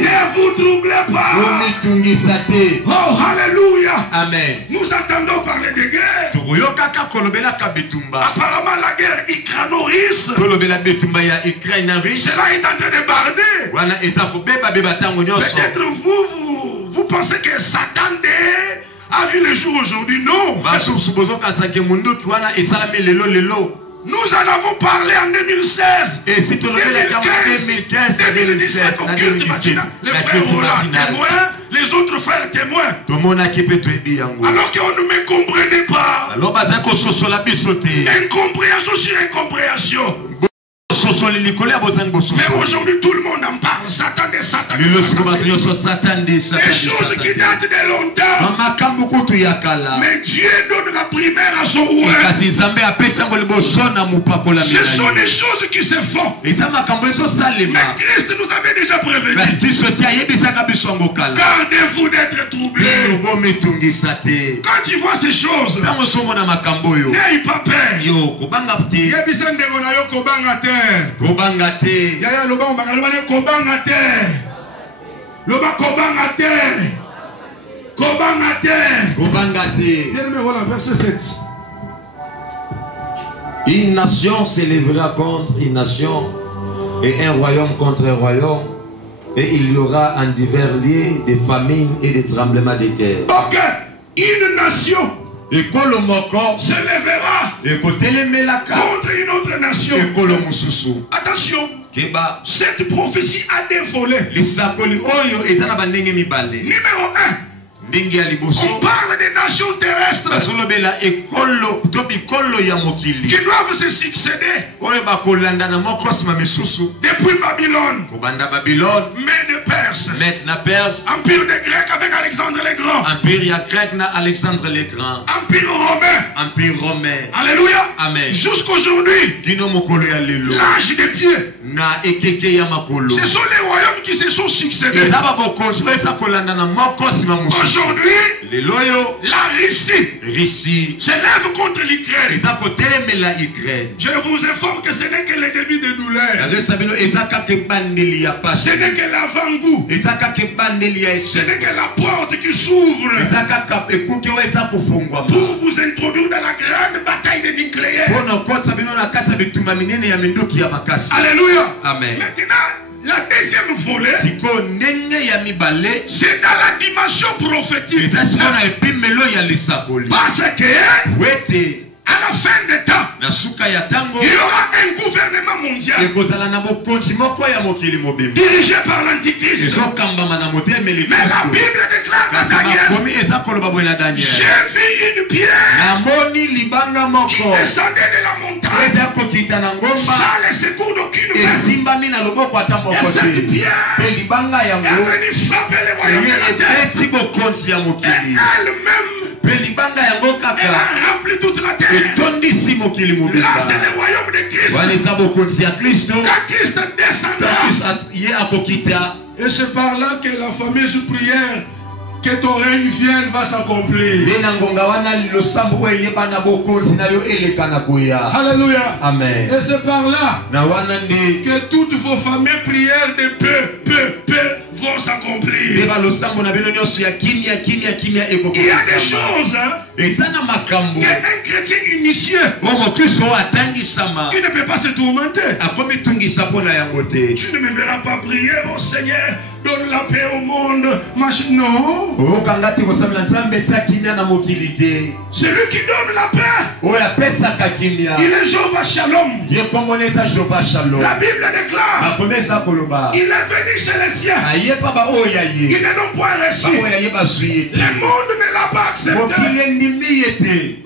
Ne vous troublez pas. Oh, alléluia. Amen. Nous attendons parler de guerre. Apparemment, la guerre ukraino-russe, cela est en train de barder. Peut-être vous pensez que Satan a vu le jour aujourd'hui. Non. Nous en avons parlé en 2016. 2015, 2017, occulte matinale. Les frères témoins, les autres frères témoins. Alors qu'on ne me comprenait pas. Incompréhension sur incompréhension. Mais aujourd'hui tout le monde en parle. Satan des Satan. Des choses qui datent de longtemps. Mais Dieu donne la primaire à son roi. Ce sont des choses qui se font. Mais Christ nous avait déjà prévenu. Gardez-vous d'être troublés. Quand tu vois ces choses, n'aie pas peur. Kobangate. Yaya loba mbakalobane kobangate. Loba kobangate. Kobangate. Kobangate. Bien-aimé, voilà verset 7. Une nation s'élèvera contre une nation et un royaume contre un royaume, et il y aura en divers lieux des famines et des tremblements de terre. Ok, une nation s'élèvera contre une autre nation. Attention, cette prophétie a des volets. Numéro 1, on parle des nations terrestres qui doivent se succéder depuis Babylone, Mède Perse, Empire des Grecs avec Alexandre le Grand, Empire romain, Alléluia, Amen. Jusqu'aujourd'hui, l'âge des pieds. Ce sont les royaumes qui se sont succédés. Aujourd'hui, la Russie s'élève contre l'Ukraine. Je vous informe que ce n'est que le début de douleur. Ce n'est que l'avant-goût. Ce n'est que la porte qui s'ouvre pour vous introduire dans la grande bataille de nucléaire. Alléluia. Amen. Maintenant, la deuxième volet, c'est dans la dimension prophétique. Parce que à la fin des temps, il y aura un gouvernement mondial dirigé par l'Antichrist. Mais la Bible déclare dans Daniel, j'ai vu une pierre qui descendait de la montagne sans le secours d'aucune main. Et cette pierre est venue frapper les royaumes de la terre. Et elle-même, elle a rempli toute la terre. Là, c'est le royaume de Christ. Quand Christ descendra, et c'est par là que la fameuse prière que ton règne vienne va s'accomplir. Alléluia. Amen. Et c'est par là que toutes vos fameuses prières de peu vont s'accomplir. Il y a des choses qu'un chrétien initié qui ne peut pas se tourmenter. Tu ne me verras pas prier, oh Seigneur, donne la paix au monde. Non. C'est lui qui donne la paix. Il est Jéhovah Shalom. La Bible déclare, il est venu chez les siens. Ils ne l'ont pas reçu. Le monde ne l'a pas accepté.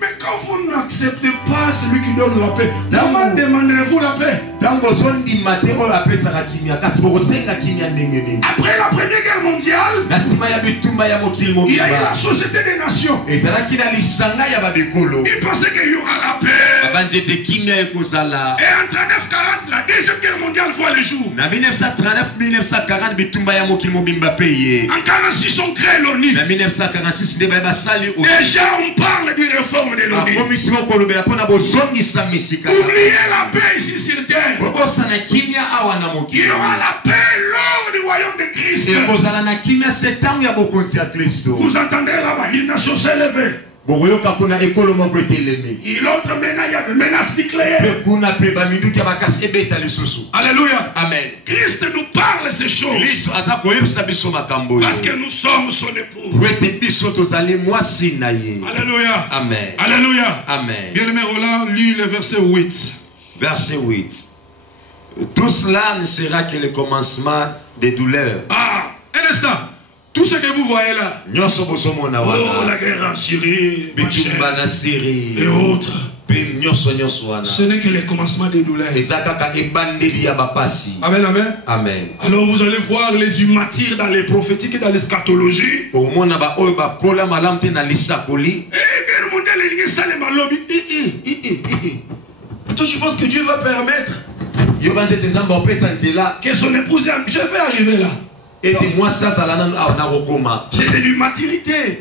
Mais quand vous n'acceptez pas celui qui donne la paix, comment demandez-vous la paix? Après la Première Guerre mondiale, il y a eu la Société des Nations. Ils pensaient qu'il y aura la paix. Et en 1939-40, la Deuxième Guerre mondiale voit le jour. En 1946, on crée l'ONU. Déjà, on parle d'une réforme de l'ONU. Oubliez la paix ici sur terre. Il y aura la paix lors du royaume Christ. Vous entendez là-bas, une nation s'est levée. Et l'autre maintenant, il y a des menaces nucléaires. Alléluia. Amen. Christ nous parle de ces choses. Parce que nous sommes son époux. Alléluia. Amen. Alléluia. Amen. Bien-aimé Roland, lis le verset 8. Verset 8. Tout cela ne sera que le commencement des douleurs. Ah, un instant. Tout ce que vous voyez là. Oh, la guerre en Syrie, et autres. Ce n'est que le commencement des douleurs. Amen, amen. Amen. Alors vous allez voir les humatires dans les prophétiques et dans l'eschatologie. Et toi tu penses que Dieu va permettre que son épouse dise, je vais arriver là. C'est de l'immaturité.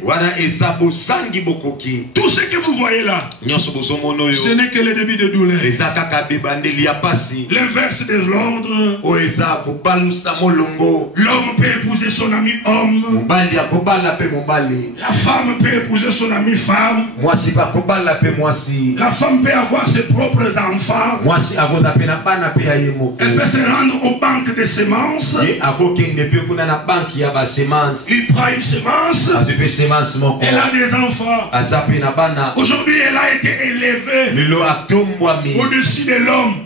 Tout ce que vous voyez là, ce n'est que le début de douleur. L'inverse de Londres. L'homme peut épouser son ami homme. La femme peut épouser son ami femme. La femme peut avoir ses propres enfants. Elle peut se rendre aux banques de semences. Il prend une semence. Elle a des enfants. Aujourd'hui, elle a été élevée au-dessus de l'homme.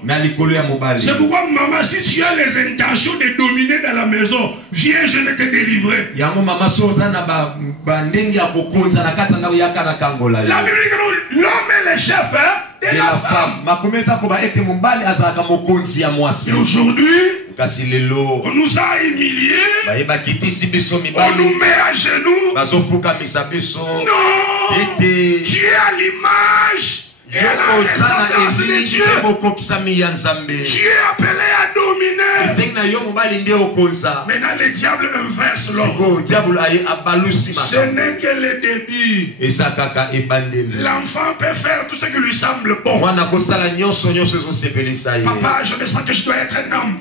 C'est pourquoi, maman, si tu as les intentions de dominer dans la maison, viens, je vais te délivrer. La Bible dit que l'homme est le chef de la femme. Et aujourd'hui, on nous a humiliés. On nous met à genoux. Non. Tu es à l'image et à la ressemblance de Dieu. Tu es appelé à dominer. Maintenant le diable inverse l'homme. Ce n'est que le début. L'enfant peut faire tout ce qui lui semble bon. Papa, je me sens que je dois être un homme.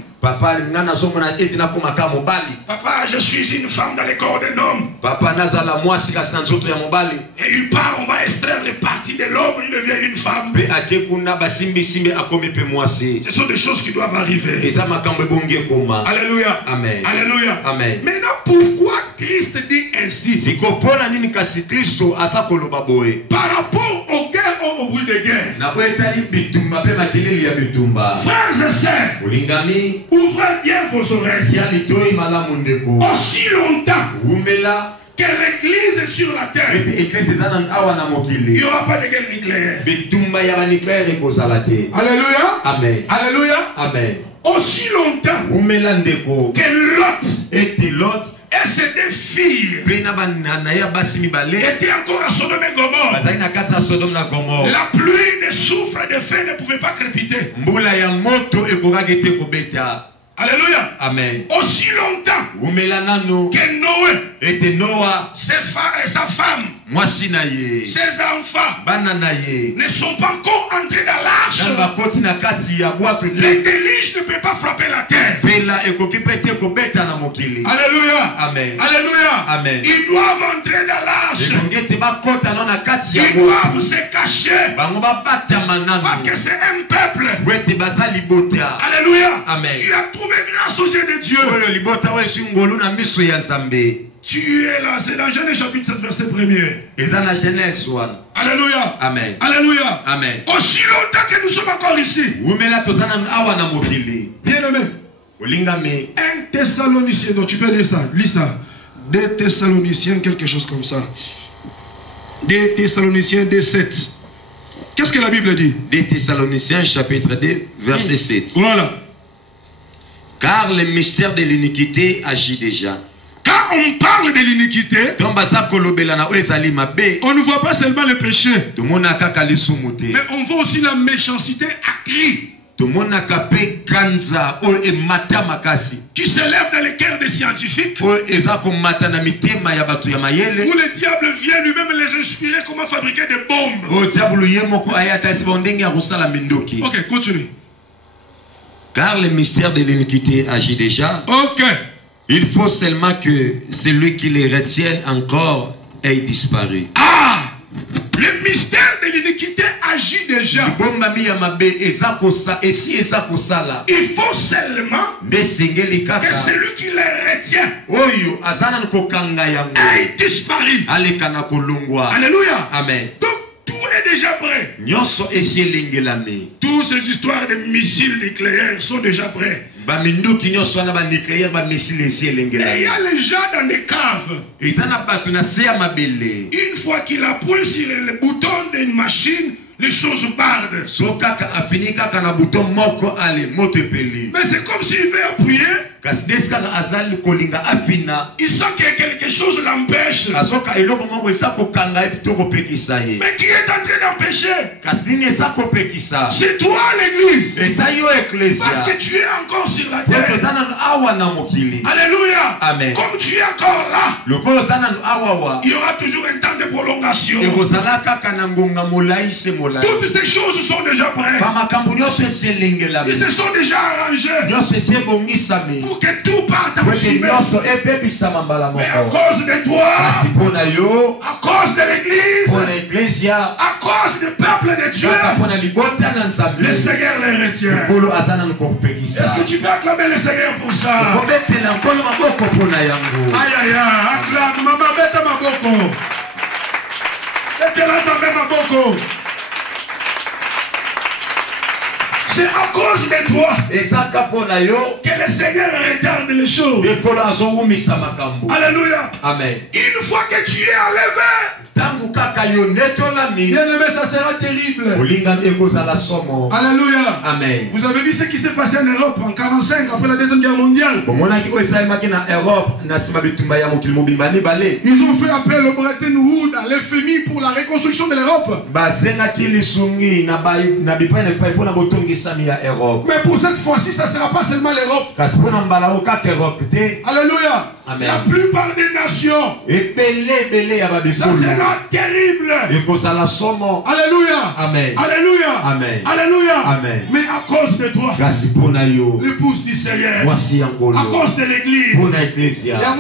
Papa, je suis une femme dans le corps d'un homme. Et il part, on va extraire les parties de l'homme, il devient une femme. Ce sont des choses qui doivent arriver. Alléluia. Amen. Alléluia. Amen. Maintenant, pourquoi Christ dit ainsi? Par rapport aux guerres, au bruit de guerre. Frères et sœurs, ouvrez bien vos oreilles. Aussi longtemps que l'église est sur la terre, il n'y aura pas de guerre nucléaire. Alléluia. Amen. Alléluia. Amen. Aussi longtemps que Lot et ses deux filles étaient encore à Sodome et Gomorrhe, la pluie de soufre et de feu ne pouvait pas crépiter. Alléluia. Amen. Aussi longtemps que Noé, sa femme, ses enfants ne sont pas encore entrés dans l'arche. Le déluge ne peut pas frapper la terre. Alléluia. Amen. Alléluia. Amen. Ils doivent entrer dans l'arche. Ils doivent se cacher. Parce que c'est un peuple. Alléluia. Amen. Tu as trouvé grâce aux yeux de Dieu. Tu es là, c'est dans Genèse chapitre 7 verset 1er. Alléluia. Amen. Alléluia. Amen. Aussi longtemps que nous sommes encore ici. Bien aimé. 1 Thessaloniciens, donc tu peux lire ça, lis ça. 2 Thessaloniciens, quelque chose comme ça. 2 Thessaloniciens 2:7. Qu'est-ce que la Bible dit? 2 Thessaloniciens chapitre 2 verset 7. Voilà. Car le mystère de l'iniquité agit déjà. Quand on parle de l'iniquité, on ne voit pas seulement le péché, mais on voit aussi la méchanceté accrue qui s'élève dans les cœurs des scientifiques, où le diable vient lui-même les inspirer comment fabriquer des bombes. Ok, continue. Car le mystère de l'iniquité agit déjà. Ok. Il faut seulement que celui qui les retienne encore ait disparu. Ah! Le mystère de l'iniquité agit déjà. Il faut seulement que celui qui les retient ait disparu. Alléluia. Amen. Donc tout est déjà prêt. Toutes ces histoires de missiles nucléaires sont déjà prêts. Mais il y a les gens dans les caves. Une fois qu'il appuie sur le bouton d'une machine, les choses bardent. Mais c'est comme s'il veut appuyer. Il sent que quelque chose l'empêche. Mais qui est en train d'empêcher? C'est toi l'église. Parce que tu es encore sur la terre. Alléluia. Amen. Comme tu es encore là, il y aura toujours un temps de prolongation. Toutes ces choses sont déjà prêtes. Ils se sont déjà arrangés pour que tout parte en fumée. Mais à cause de toi, à cause de l'église, à cause du peuple de Dieu, le Seigneur les retient. Est-ce que tu peux acclamer le Seigneur pour ça? Aïe aïe aïe, acclame, maman, bête ma boko. Bête la ma boko. C'est à cause de toi que le Seigneur regarde les choses. Alléluia. Amen. Une fois que tu es enlevé, bien-aimé, ça sera terrible. Alléluia. Amen. Vous avez vu ce qui s'est passé en Europe en 1945 après la Deuxième Guerre mondiale. Ils ont fait appel au Bretton Woods, à l'FMI pour la reconstruction de l'Europe. Mais pour cette fois-ci, ça ne sera pas seulement l'Europe. Alléluia. Amen. La plupart des nations, ça sera terrible. Alléluia. Amen. Alléluia. Amen. Alléluia. Amen. Mais à cause de toi, l'épouse du Seigneur, à cause de l'église, il y a un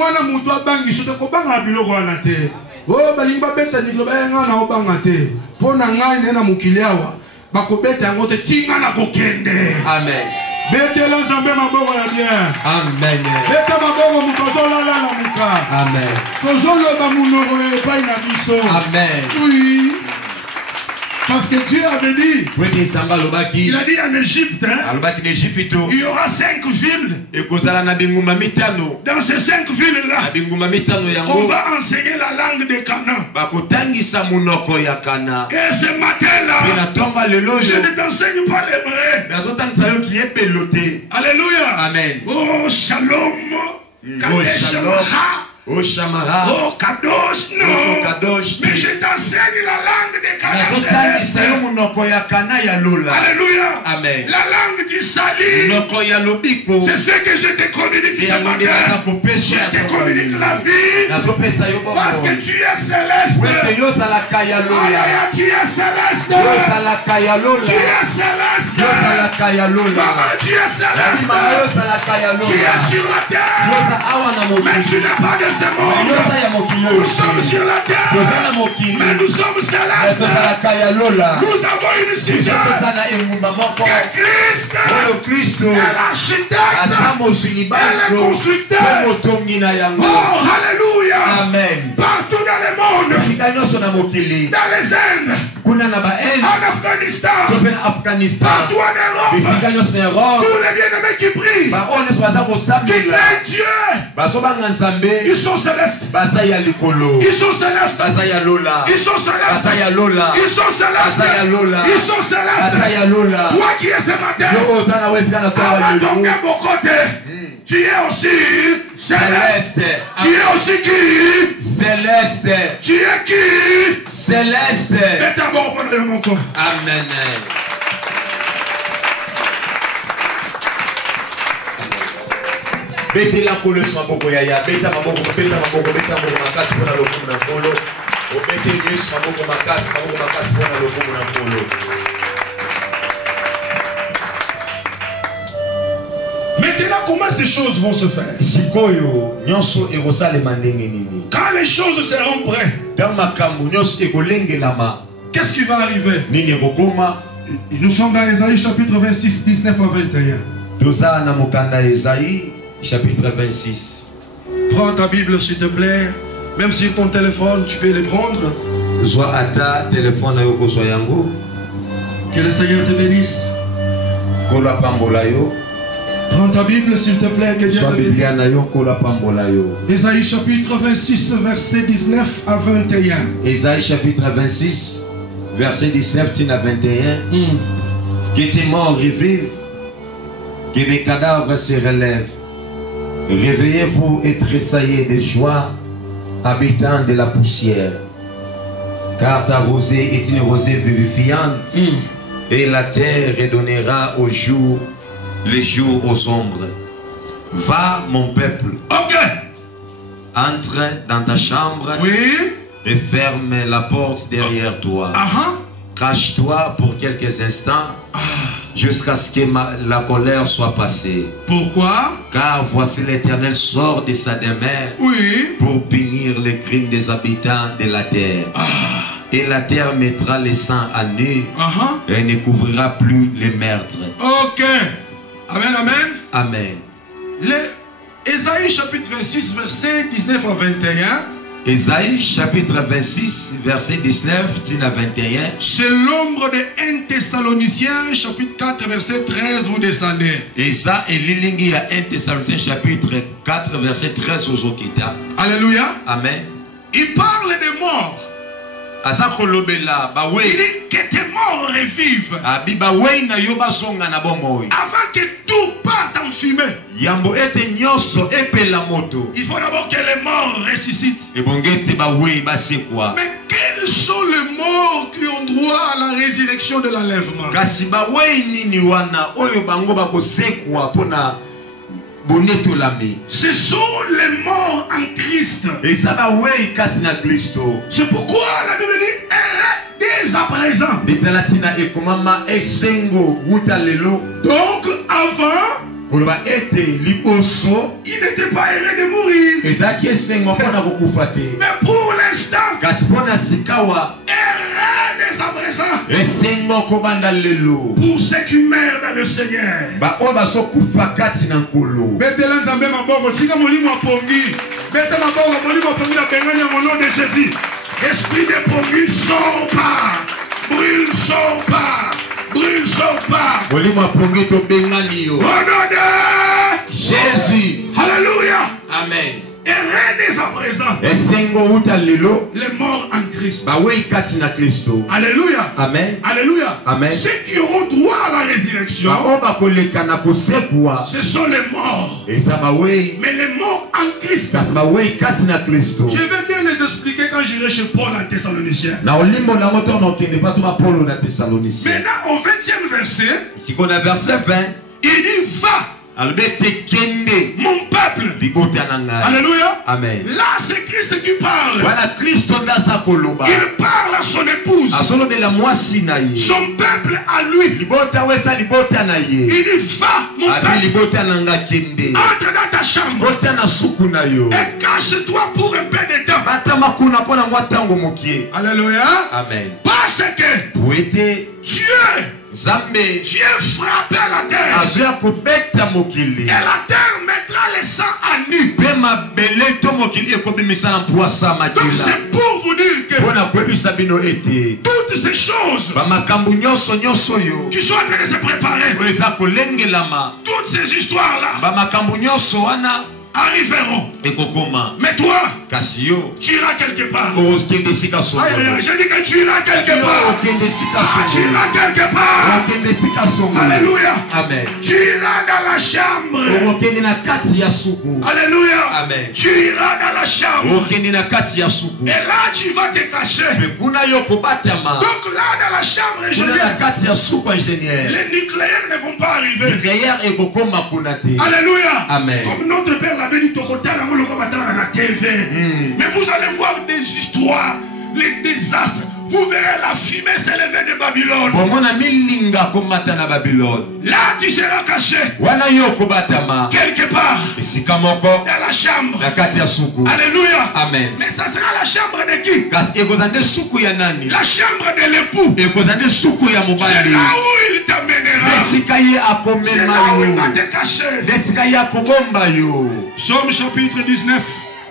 bangi sur le kobanga biloko wana te. Oh balimba beta diklo bayenga na obanga te. Pona ngai nena mukiliawa. Bakobeta yango te tinga na kokende. Amen. Bete la nzambe maboko ya bien. Amen. Beta maboko mukozola la na muka. Amen. Kozolo ba munoko epai na biso. Amen. Oui. Parce que Dieu avait dit, il a dit en Égypte, il y aura 5 villes. Dans ces 5 villes-là, on va enseigner la langue des Canaan. Et ce matin-là, je ne t'enseigne pas l'hébreu. Alléluia. Amen. Oh, shalom. Oh, shalom. Oh Shamara, oh Kadosh, non. Kadosh, mais je t'enseigne la langue des Canaan. Alléluia. Amen. La langue du salut. C'est ce que je te communique ce matin. Je te communique la vie. Parce que tu es céleste. Alléluia, tu es céleste. Tu es céleste. Maman, tu es céleste. Tu es sur la terre. Mais tu n'es pas de ce monde. Nous sommes sur la terre, mais nous sommes célestes. Nous avons une cité que Christ est l'architecte et le constructeur. Oh, alléluia. Amen. Partout dans le monde, dans les Indes, en Afghanistan, partout en Europe, tous les bien-aimés qui prient, qui craignent Dieu, ils sont célestes. Ils sont célestes. Ils sont célestes. Ils sont célestes. Ils sont célestes. Toi qui es ce matin, avant ton côté, tu es aussi céleste. Tu es aussi qui? Céleste. Tu es qui? Céleste. Et d'abord, mon corps. Amen. Bete la kolo maboko yaya, beta maboko makasi pona lokumu na kolo. Obete Yesu maboko makasi pona lokumu na kolo. Maintenant, comment ces choses vont se faire? Quand les choses seront prêtes, qu'est-ce qui va arriver? Nous sommes dans Ésaïe chapitre 26, 19 à 21. Chapitre 26. Prends ta Bible s'il te plaît. Même sur ton téléphone, tu peux les prendre. Que le Seigneur te bénisse. Prends ta Bible s'il te plaît. Que Dieu te bénisse. Ésaïe chapitre 26, verset 19 à 21. Ésaïe chapitre 26, verset 19 à 21. Que tes morts revivent, que mes cadavres se relèvent. Réveillez-vous et tressaillez de joie, habitants de la poussière. Car ta rosée est une rosée vivifiante, et la terre redonnera au jour, les jours aux ombres. Va, mon peuple. Entre dans ta chambre et ferme la porte derrière toi. Cache-toi pour quelques instants jusqu'à ce que la colère soit passée. Pourquoi? Car voici l'Éternel sort de sa demeure pour punir les crimes des habitants de la terre. Et la terre mettra les sang à nu et ne couvrira plus les meurtres. Amen, amen. Amen. Ésaïe chapitre 26, verset 19 à 21. Ésaïe chapitre 26, verset 19 à 21. C'est l'ombre de 1 Thessaloniciens chapitre 4, verset 13, vous descendez. Et ça est l'illingi à 1 Thessaloniciens chapitre 4, verset 13 aux Okita. Alléluia. Amen. Il parle des morts. Il dit que tes morts revivent. Avant que tout parte en fumée. Il faut d'abord que les morts ressuscitent. Mais quels sont les morts qui ont droit à la résurrection de l'enlèvement? Ce sont les morts en Christ. C'est pourquoi la Bible dit dès à présent. Donc avant, il n'était pas erré de mourir. Mais pour l'instant, erré dès à présent. Pour ceux qui meurent dans le Seigneur. Esprit de Pongi, sors pas. Brûle, sors pas. Brûle, sors pas. Au nom de Jésus. Alléluia. Amen. Et dès à présent, les morts en Christ. Alléluia. Amen. Alléluia. Amen. Ceux qui auront droit à la résurrection, ce sont les morts. Mais les morts en Christ. Je vais bien les expliquer quand j'irai chez Paul en Thessaloniciens. Maintenant, au 20e verset, il dit va. Mon peuple. Alléluia. Amen. Là, c'est Christ qui parle. Il parle à son épouse. Son peuple à lui. Il dit va, mon peuple. Entre dans ta chambre. Et cache-toi pour un peu de temps. Alléluia. Amen. Parce que Dieu frappé à la terre. Et la terre mettra les sangs à nu. Donc c'est pour vous dire que toutes ces choses qui sont en train de se préparer, toutes ces histoires-là arriveront. Mais toi, tu iras quelque part. J'ai dit que tu iras quelque part. Tu iras quelque part. Alléluia. Amen. Tu iras dans la chambre. Alléluia. Amen. Tu iras dans la chambre. Et là, tu vas te cacher. Donc là, dans la chambre, les nucléaires ne vont pas arriver. Alléluia. Amen. Comme notre Père l'avait dit, mais vous allez voir des histoires les désastres. Vous verrez la fumée s'élever de Babylone. Là, tu seras caché. Quelque part. Dans la chambre. Alléluia. Amen. Mais ça sera la chambre de qui? La chambre de l'époux. C'est là où il t'amènera. C'est là où il va te cacher. Psaume chapitre 19.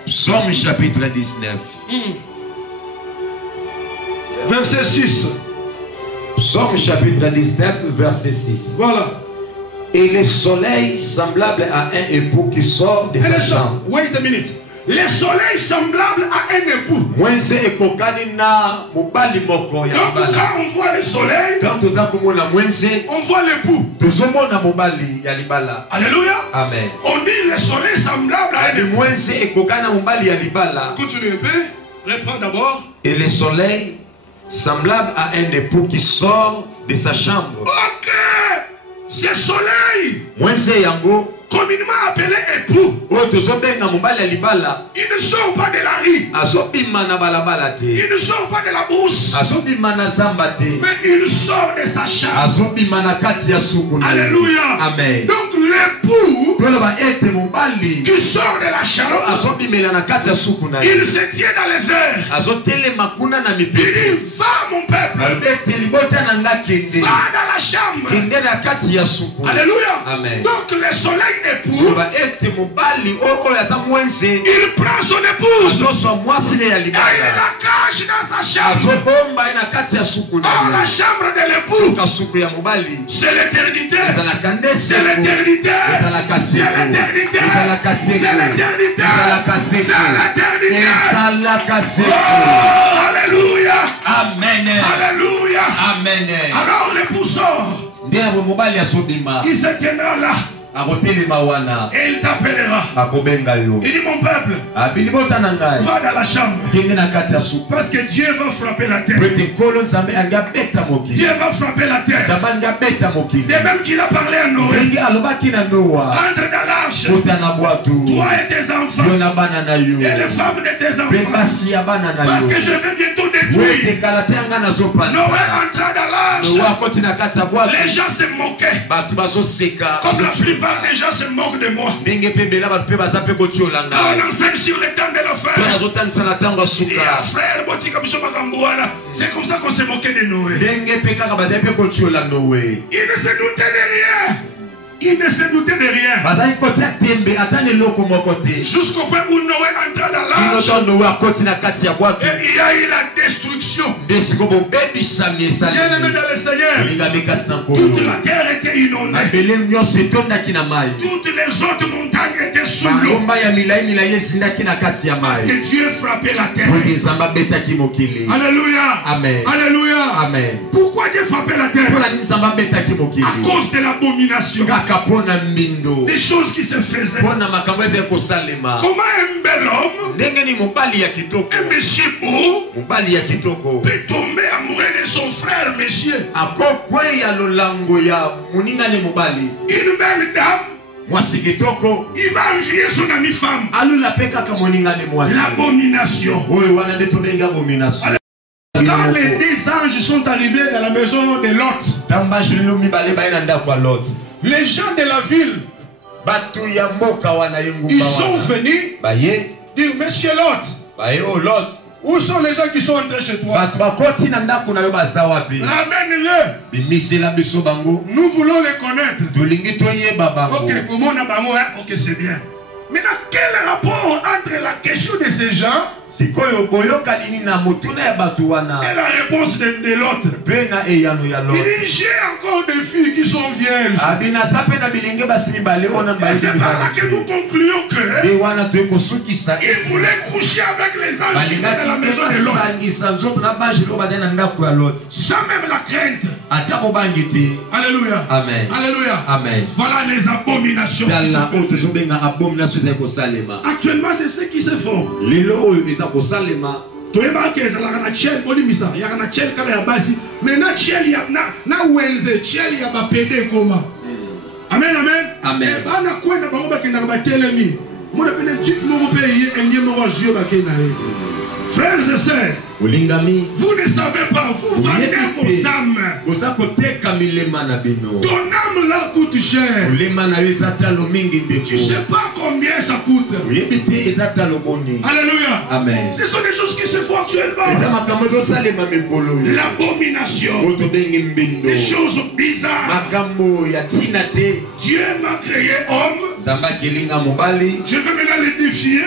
Psaume chapitre 19. Verset 6. Psaume chapitre 19, verset 6. Voilà. Et le soleil semblable à un époux qui sort de sa chambre. Wait a minute. Le soleil semblable à un époux. Donc quand on voit le soleil, on voit l'époux. Alléluia. Amen. On dit le soleil semblable à un époux. Continue un peu. Reprends d'abord. Et le soleil semblable à un époux qui sort de sa chambre. Ok. Ce soleil, communément appelé époux, il ne sort pas de la rue. Il ne sort pas de la brousse. Mais il sort de sa chambre. Alléluia. Amen. Donc l'époux qui sort de la chambre, il se tient dans les airs. Il dit, va mon peuple. Va dans la chambre. Alléluia. Amen. Donc le soleil époux, il prend son épouse et il la cache dans sa chambre. Or la chambre de l'époux, c'est l'éternité. C'est l'éternité. C'est l'éternité. C'est l'éternité. C'est l'éternité. Oh, alléluia. Amen. Alléluia. Amen. Alors l'époux sort. Il se tiendra là. Et il t'appellera. Il dit, mon peuple, va dans la chambre. Parce que Dieu va frapper la terre. Dieu va frapper la terre. De même qu'il a parlé à Noé. Entre dans l'arche. Toi et tes enfants. Et les femmes de tes enfants. Parce que je vais bientôt détruire. Noé entra dans l'arche. Les gens se moquaient. Comme la plupart des gens se moquent de moi. On enseigne sur le temps de la fin. Frère, c'est comme ça qu'on se moquait de Noé. Il ne se doutait de rien. Il ne se doutait de rien. Jusqu'au point où Noé entra dans l'arche. Et il y a eu la destruction. Bien-aimé dans le Seigneur, toute la terre était inondée. Toutes les autres montagnes étaient sous l'eau. Parce que Dieu frappait la terre. Alléluia. Amen. Alléluia. Amen. Pourquoi Dieu frappait la terre? À cause de l'abomination. Des choses qui se faisaient. Comment un bel homme, un monsieur beau, peut tomber amoureux de son frère, monsieur. Une belle dame, il va envier son ami femme. L'abomination. Quand les deux anges sont arrivés dans la maison de Lot, les gens de la ville, ils sont venus dire, monsieur Lot, où sont les gens qui sont entrés chez toi? Ramène-le. Nous voulons les connaître. Ok, comment on a bango, hein? Ok, c'est bien. Maintenant, quel rapport entre la question de ces gens et la réponse de l'autre? Il dit, j'ai encore des filles qui sont vierges. Et c'est par là que nous concluons que il voulait coucher avec les anges qui étaient dans la maison de l'autre. Sans même la crainte. Alléluia. Amen. Alléluia. Amen. Voilà les abominations. Actuellement, c'est ce qui se font. Amen, amen. Amen. Frères et sœurs, Vous ne savez pas, vous vendez vos âmes. Ton âme là coûte cher. Tu ne sais pas combien ça coûte. Alléluia. Amen. Ce sont des choses qui se font actuellement. L'abomination. Des choses bizarres. Dieu m'a créé homme. Je vais maintenant les défier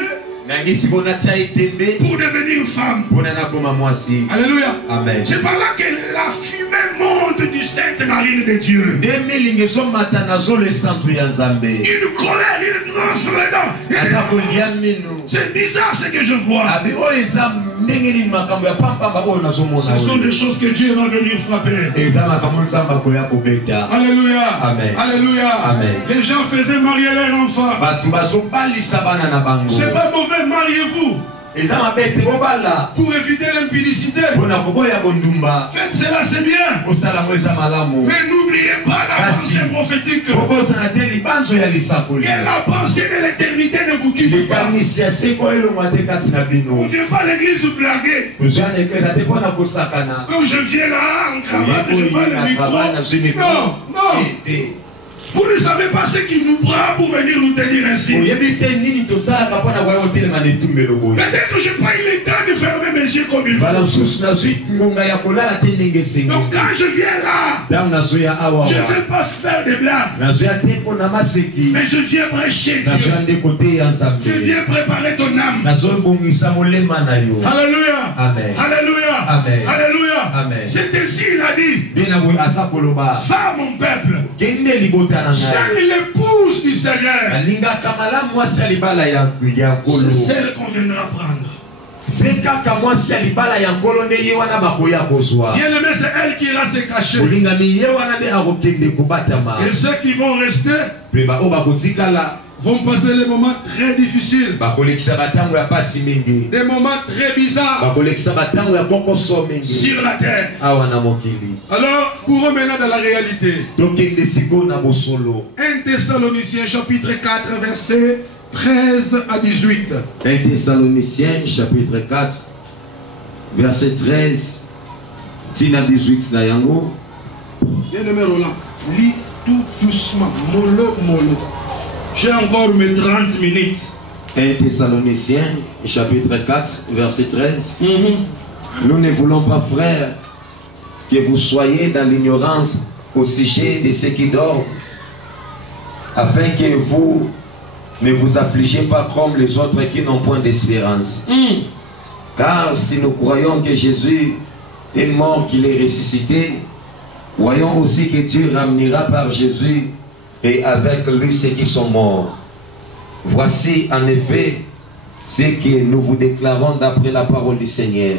pour devenir femme. Alléluia. Amen. C'est par là que la fumée monte du sainte narine de Dieu. Une colère, une tranche dedans. C'est bizarre ce que je vois. Ce sont des choses que Dieu va venir frapper. Alléluia. Amen. Alléluia. Amen. Les gens faisaient marier leurs enfants. C'est pas mauvais. Mariez-vous pour éviter l'impudicité. Faites cela, c'est bien. Mais n'oubliez pas la pensée prophétique. Que la pensée de l'éternité ne vous quitte pas. On ne vient pas à l'église vous blaguer. Quand je viens là en cravate, je parle le micro. Non, non. Vous ne savez pas ce qui nous prend pour venir nous tenir ainsi. Peut-être que je prends le temps de fermer mes yeux comme il faut. Donc quand je viens là, je ne vais pas faire des blagues. Mais je viens prêcher Dieu. Je viens préparer ton âme. Alléluia. Amen. Alléluia. Amen. Alléluia. Amen. C'est ainsi il a dit. Va mon peuple. Seule l'épouse du Seigneur. C'est celle qu'on viendra prendre. Bien aimé, c'est elle qui ira se cacher. Et ceux qui vont rester vont passer des moments très difficiles. Des moments très bizarres sur la terre. Alors, courons maintenant dans la réalité. 1 Thessaloniciens chapitre 4 verset 13 à 18. 1 Thessaloniciens chapitre 4 verset 13 à 18. Bien aimé Roland, lis tout doucement, mollo mollo. J'ai encore mes 30 minutes. 1 Thessaloniciens, chapitre 4, verset 13. Nous ne voulons pas, frères, que vous soyez dans l'ignorance au sujet de ceux qui dorment, afin que vous ne vous affligez pas comme les autres qui n'ont point d'espérance. Car si nous croyons que Jésus est mort, qu'il est ressuscité, voyons aussi que Dieu ramènera par Jésus et avec lui ceux qui sont morts. Voici en effet ce que nous vous déclarons d'après la parole du Seigneur.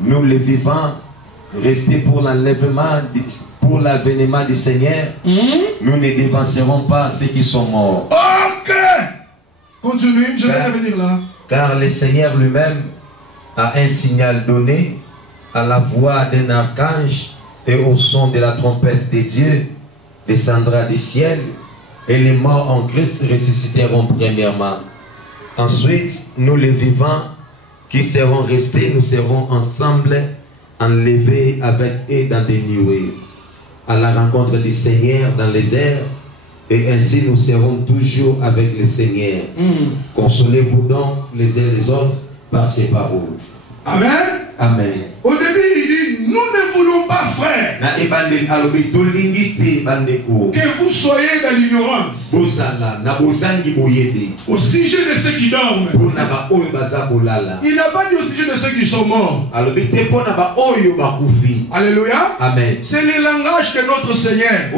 Nous les vivants, restés pour l'enlèvement, pour l'avènement du Seigneur, nous ne dévancerons pas ceux qui sont morts. Continue, je vais revenir là. Car le Seigneur lui-même a un signal donné à la voix d'un archange et au son de la trompette de Dieu descendra du ciel, et les morts en Christ ressusciteront premièrement. Ensuite, nous les vivants qui serons restés, nous serons ensemble enlevés avec eux dans des nuées, à la rencontre du Seigneur dans les airs, et ainsi nous serons toujours avec le Seigneur. Consolez-vous donc les uns les autres par ces paroles. Amen. Amen. Au début, il dit, nous ne voulons pas, frères, que vous soyez dans l'ignorance au sujet de ceux qui dorment. Il n'a pas dit au sujet de ceux qui sont morts. Alléluia. Amen. C'est le langage de notre Seigneur.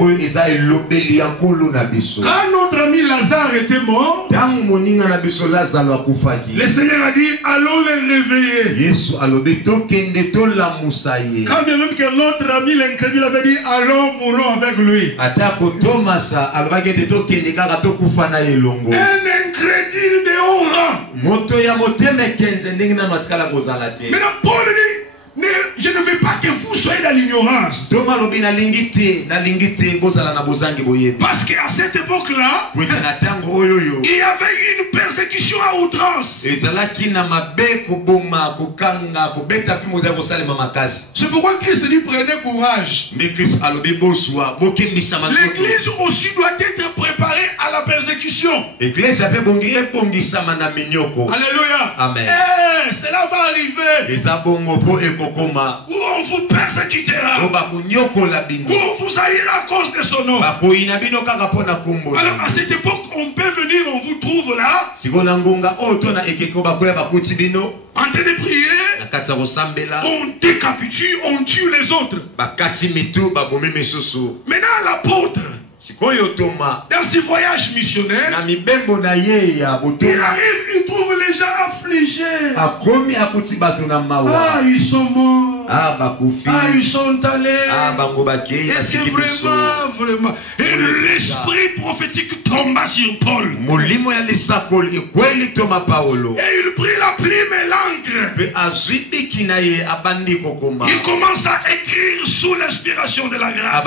Quand notre ami Lazare était mort, le Seigneur a dit, allons les réveiller. Quand bien même que notre ami l'incrédule avait dit, allons mourons avec lui. Un incrédule de haut rang. Maintenant Paul dit, je ne veux pas que vous soyez dans l'ignorance. Parce qu'à cette époque-là, il y avait une persécution à outrance. C'est pourquoi Christ dit prenez courage. L'église aussi doit être préparée à la persécution. Alléluia. Amen. Cela va arriver. Où on vous persécutera. Où on vous haïra à cause de son nom. Alors à cette époque, on peut venir, on vous trouve là. En train de prier. On décapitule, on tue les autres. Maintenant l'apôtre, dans ses voyages missionnaires, il arrive, il trouve les gens affligés. Ah, ils sont morts. Ah, ils sont allés. Et c'est vraiment. Et l'esprit prophétique tomba sur Paul. Et il prit la plume et l'encre. Il commence à écrire sous l'inspiration de la grâce.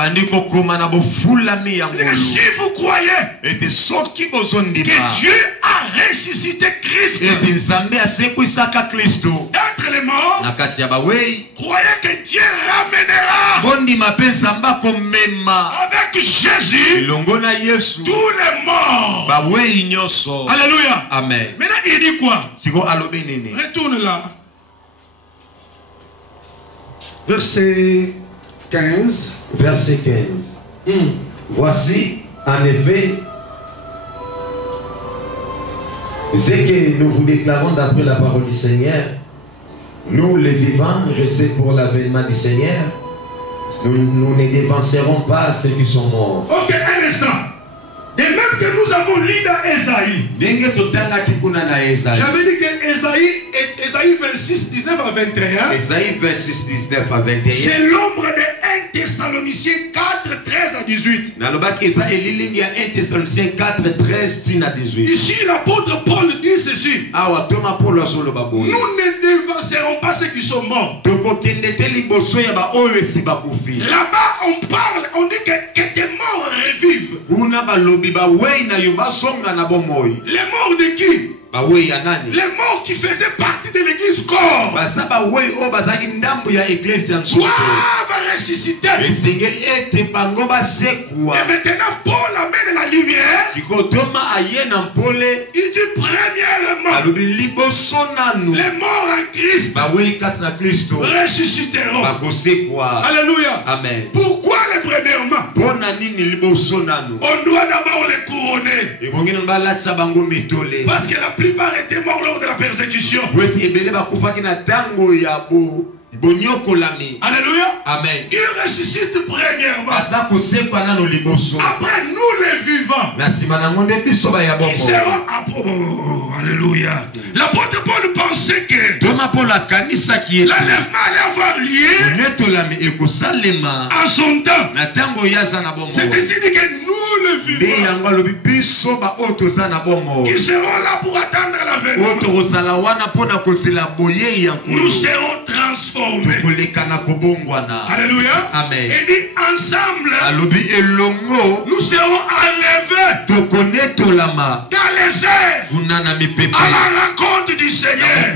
Et si vous croyez que Dieu a ressuscité Christ d'entre les morts, croyez que Dieu ramènera avec Jésus tous les morts. Alléluia. Amen. Maintenant il dit quoi? Retourne là. Verset 15. Verset 15. Voici, en effet, ce que nous vous déclarons d'après la parole du Seigneur. Nous, les vivants, restés pour l'avènement du Seigneur, nous ne dépenserons pas ceux qui sont morts. Ok, un instant. Et même que nous avons lu dans Ésaïe. J'avais dit que Ésaïe 26, 19 à 21. Ésaïe 26, 19 à 21. C'est l'ombre de 1 Thessaloniciens 4, 13 à 18. Ici, l'apôtre Paul dit ceci. Nous ne dévancerons pas ceux qui sont morts. Là-bas, on parle, on dit que tes morts revivent. Les morts de qui? Les morts qui faisaient partie de l'église corps doivent ressusciter. Et maintenant Paul amène la lumière. Il dit premièrement, les morts en Christ ressusciteront. Alléluia. Amen. Pourquoi les premièrement? On doit d'abord les couronner. Parce que la plupart étaient morts lors de la persécution. Alléluia. Amen. Il ressuscite premièrement. Après nous les vivants, qui seront alléluia. L'apôtre Paul pensait que l'enlèvement allait avoir lieu en son temps. C'est-à-dire que nous les vivants, qui seront là pour attendre l'avènement, nous serons transformés. Alléluia. Amen. Et dit ensemble, nous serons enlevés dans les airs à la rencontre du Seigneur.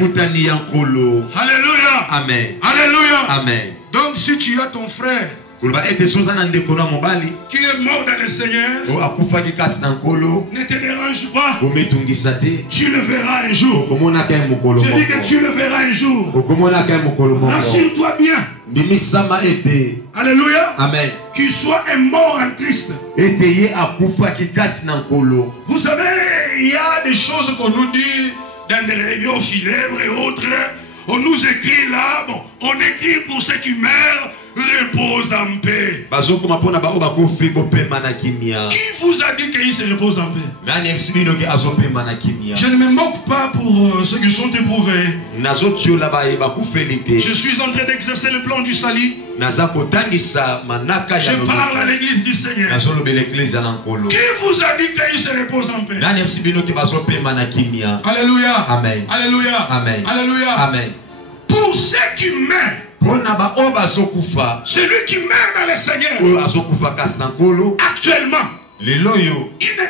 Alléluia. Amen. Alléluia. Amen. Donc si tu as ton frère qui est mort dans le Seigneur, ne te dérange pas. Tu le verras un jour. Je dis que tu le verras un jour. Rassure-toi bien. Alléluia. Amen. Qu'il soit un mort en Christ. Vous savez, il y a des choses qu'on nous dit dans des réunions funèbres et autres. On nous écrit là, bon, on écrit pour ceux qui meurent. Repose en paix. Qui vous a dit qu'il se repose en paix? Je ne me moque pas pour ceux qui sont éprouvés. Je suis en train d'exercer le plan du salut. Je parle à l'église du Seigneur. Qui vous a dit qu'il se repose en paix? Alléluia. Amen. Alléluia. Amen. Alléluia. Amen. Pour ceux qui meurent, celui qui meurt dans le Seigneur, actuellement, il ne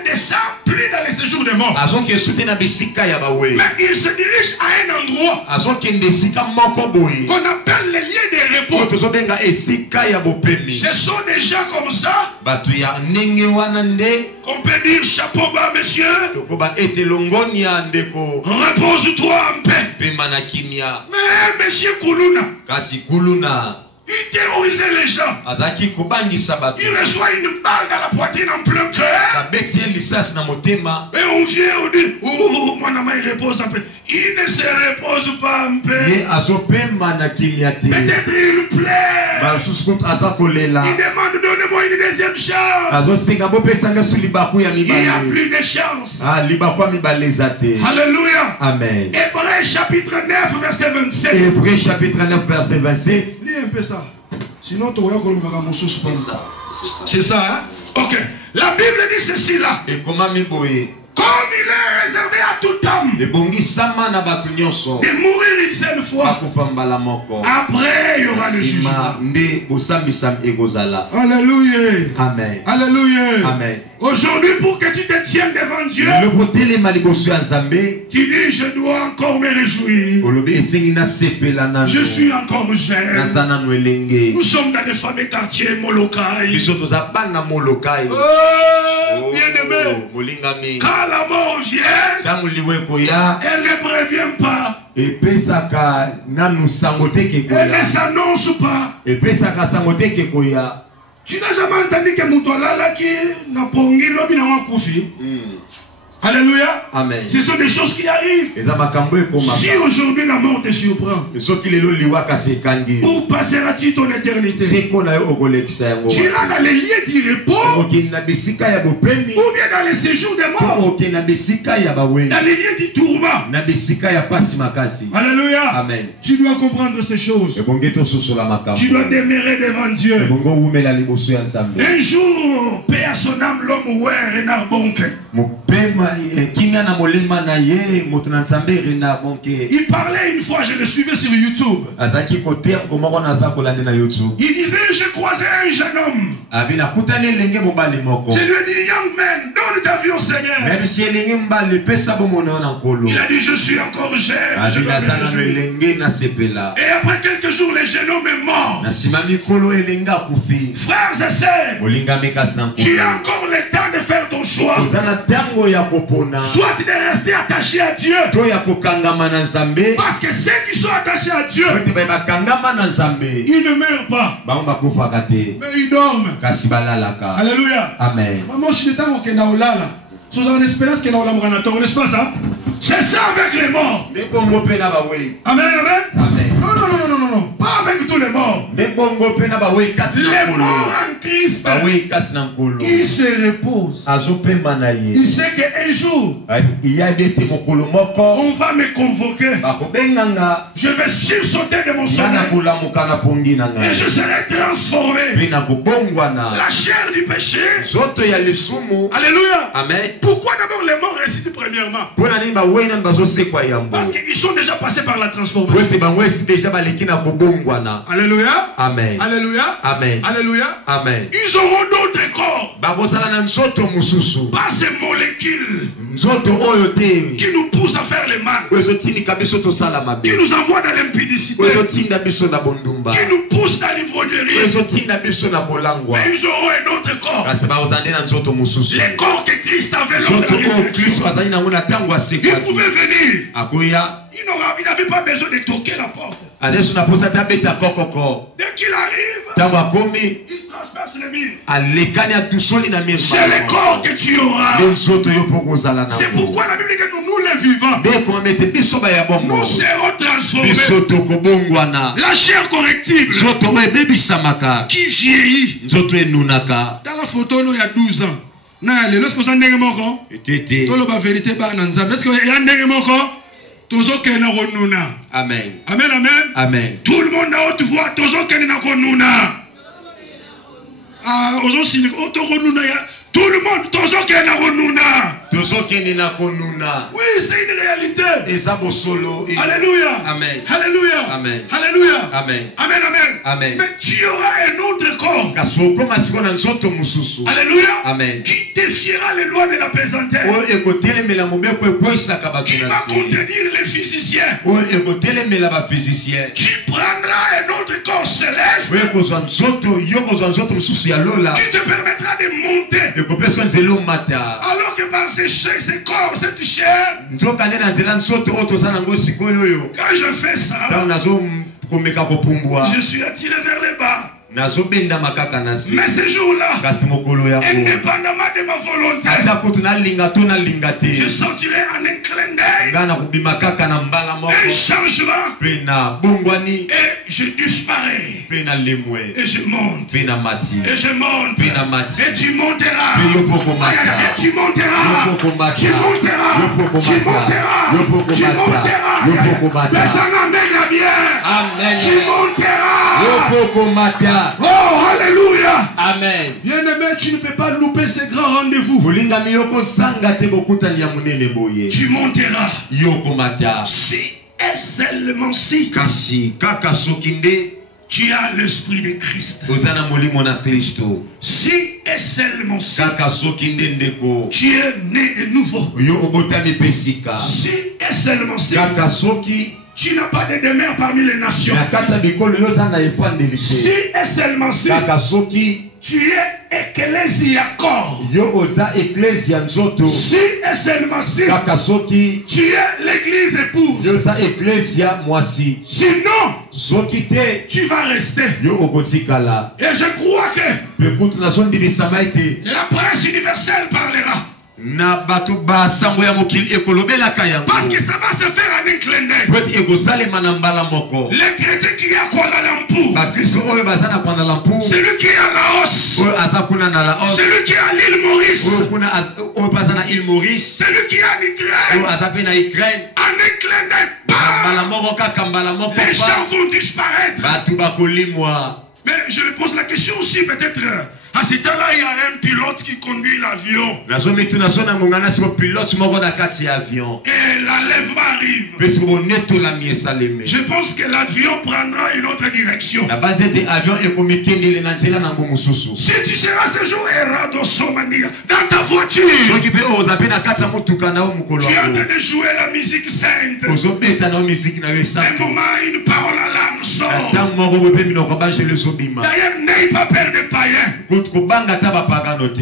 descend plus dans les séjours des morts. Mais il se dirige à un endroit qu'on appelle les lieux de repos. Ce sont des gens comme ça qu'on peut dire chapeau bas, monsieur. Repose-toi en paix. Mais monsieur Kuluna, il terrorisait les gens. Il reçoit une balle dans la poitrine en plein cœur. Et on vient, on dit, oh, mon ami, il repose en paix. Il ne se repose pas en paix. Peut-être il plaît. Il demande, donnez-moi une deuxième chance. Il n'y a plus de chance. Alléluia. Amen. Hébreux chapitre 9, verset 27. Hébreux chapitre 9, verset 27. Lis un peu ça. Sinon, tu vas c'est ça, hein? Ok. La Bible dit ceci là. Et comment me boyer? Comme il est réservé à tout homme de mourir une seule fois, après il y aura le jugement. Alléluia. Amen. Alléluia. Amen. Aujourd'hui, pour que tu te tiennes devant Dieu, tu dis, je dois encore me réjouir. Je suis encore jeune. Nous sommes dans les fameux quartiers Molokai. Oh, bien-aimé. Quand la mort vient, elle ne prévient pas. Elle ne s'annonce pas. Tu n'as jamais entendu que Moutoualala qui n'a pas eu l'homme n'a pas confié. Alléluia. Amen. Ce sont des choses qui arrivent. Si aujourd'hui la mort te surprend, où passeras-tu ton éternité? Tu iras dans les lieux du repos, ou bien dans les séjours des morts, dans les lieux du tourment. Alléluia. Amen. Tu dois comprendre ces choses. Tu dois demeurer devant Dieu. Un jour, paix à son âme, l'homme oué, Renard Bonke. Il parlait une fois, je le suivais sur YouTube. Il disait, je croisais un jeune homme. Je lui ai dit, young man, donne ta vie au Seigneur. Il a dit, je suis encore jeune. Et après quelques jours, le jeune homme est mort. Frères et sœurs, tu as encore le temps de faire ton choix. Soit de rester attaché à Dieu. Parce que ceux qui sont attachés à Dieu, ils ne meurent pas. Mais ils dorment. Alléluia. Amen. N'est-ce pas ça? C'est ça avec les morts. Amen, amen. Non, non, non, non, non, non. Pas avec tous les morts. Les morts en Christ, ils se reposent. Il sait qu'un jour, on va me convoquer. Je vais sursauter de mon sommeil. Et je serai transformé. La chair du péché. Alléluia. Amen. Pourquoi d'abord les morts récitent premièrement? Parce qu'ils sont déjà passés par la transformation. Alléluia. Amen. Alléluia. Amen. Alléluia. Amen. Ils auront d'autres corps. Pas ces molécules qui nous poussent à faire le mal, qui nous envoient dans l'impudicité, qui nous poussent dans l'ivrognerie. Mais ils auront un autre corps. Les corps que Christ avait lors de la résurrection. Il pouvait venir. Il n'avait pas besoin de toquer la porte. Dès qu'il arrive, il transperce le mur. C'est le corps que tu auras. C'est pourquoi la Bible dit que nous les vivants, nous serons transformés. La chair correctible qui vieillit. Dans la photo, il y a 12 ans. Lorsque vous avez un moko, la vérité, est-ce qu'il y a un moko? Amen. Amen, amen. Amen. Tout le monde a haute voix. tout Tout le monde, oui, c'est une réalité. Alléluia. Amen. Alléluia. Amen. Alléluia. Amen. Amen. Amen. Amen. Mais tu auras un autre corps. Alléluia. Amen. Qui défiera les lois de la pesanteur. Qui va contenir les physiciens. Tu prendras un autre corps céleste. Qui te permettra de monter. Alors que par ce corps, cette chair, quand je fais ça, je suis attiré vers le bas. Mais ce jour-là, indépendamment de ma volonté, je sentirai en un clin d'œil un changement et je disparais et je monte et je monte et tu monteras et tu monteras tu monteras tu monteras tu monteras. Oh, alléluia. Amen. Bien-aimé, tu ne peux pas louper ce grand rendez-vous. Tu monteras. Si et seulement si tu as l'esprit de Christ. Si et seulement si tu es né de nouveau. Si et seulement si tu n'as pas de demeure parmi les nations. Si et seulement si tu es ecclésia corps. Si et seulement si tu es l'église épouse. Sinon, tu vas rester. Et je crois que la presse universelle parlera. Parce que ça va se faire en un clin d'œil. Les chrétiens qui est à Kuala Lumpur, celui qui est à Laos, celui qui est à l'île Maurice, celui qui est en Ukraine, en un clin d'œil, les gens vont disparaître. Mais je me pose la question aussi, peut-être, à ce temps-là, il y a un pilote qui conduit l'avion. Et l'enlèvement arrive. Je pense que l'avion prendra une autre direction. Si tu seras ce jour dans ta voiture, tu es en train de jouer la musique sainte. Un moment, une parole à l'âme sort. D'ailleurs, n'aie pas peur des païens.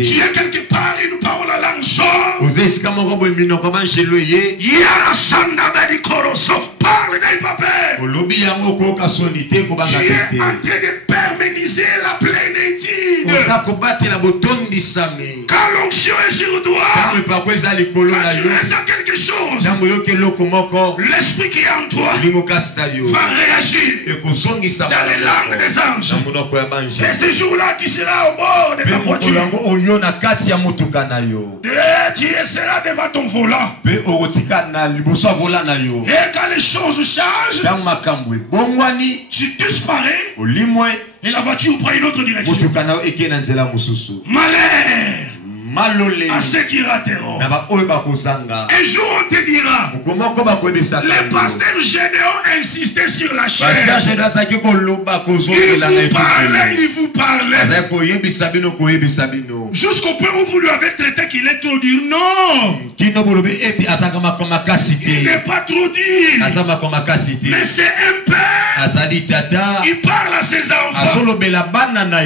Tu es quelque part, une parole à l'âme sort. Parle, n'aie pas peur. Tu es en train de perméniser la plénitude. Quand l'onction est sur toi, quand tu ressens quelque chose, l'esprit qui est en toi va réagir dans les langues des anges. Et ce jour-là, tu seras au bord de ta voiture. Tu seras devant ton volant. Et quand les choses changent, tu disparais. Et la voiture prend une autre direction. Malheur à ceux qui rateront. Un jour on te dira, les pasteurs Gédéon insistaient sur la chair. Il vous parlait. Jusqu'au point où vous lui avez traité qu'il est trop dur. Non, il n'est pas trop dur. Mais c'est un père. Il parle à ses enfants.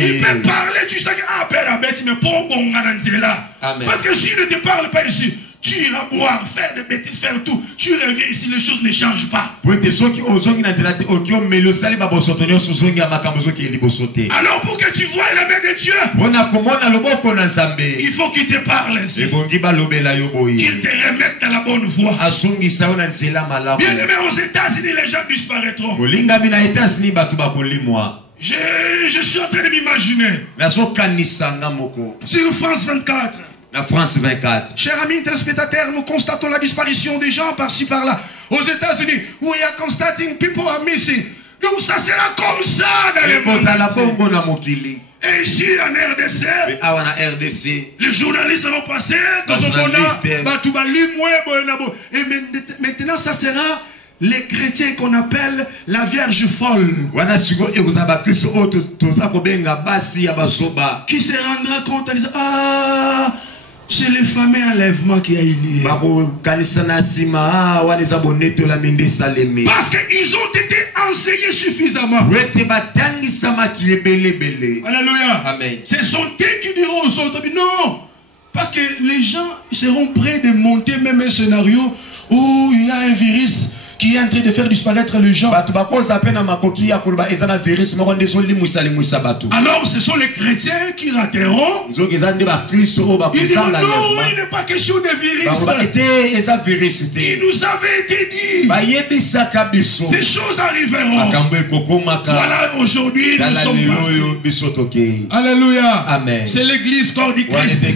Il peut parler, tu sais que père Abet, mais pas bon là. Amen. Parce que s'il ne te parle pas ici, tu iras boire, faire des bêtises, faire tout. Tu reviens ici, les choses ne changent pas. Alors pour que tu vois la main de Dieu, il faut qu'il te parle ainsi. Qu'il te remette dans la bonne voie. Bien aimé, aux États-Unis, les gens disparaîtront. Je suis en train de m'imaginer. Sur France 24. La France 24. Chers amis téléspectateurs, nous constatons la disparition des gens par-ci par-là. Aux États-Unis, we are constating people are missing. Donc ça sera comme ça dans le monde. Et ici en RDC, les journalistes vont passer dans son et maintenant ça sera les chrétiens qu'on appelle la Vierge folle. Qui se rendra compte en disant, ah, c'est le fameux enlèvement qui a eu lieu. Parce qu'ils ont été enseignés suffisamment. Alléluia. Amen. Ce sont eux qui diront aux autres, non. Parce que les gens seront prêts de monter même un scénario où il y a un virus qui est en train de faire disparaître les gens. Alors ce sont les chrétiens qui rateront. Ils diront non, il n'est pas question de virus. Il nous avait été dit. Ces choses arriveront. Voilà, aujourd'hui nous sommes partis. Alléluia. Amen. C'est l'église corps du Christ. Que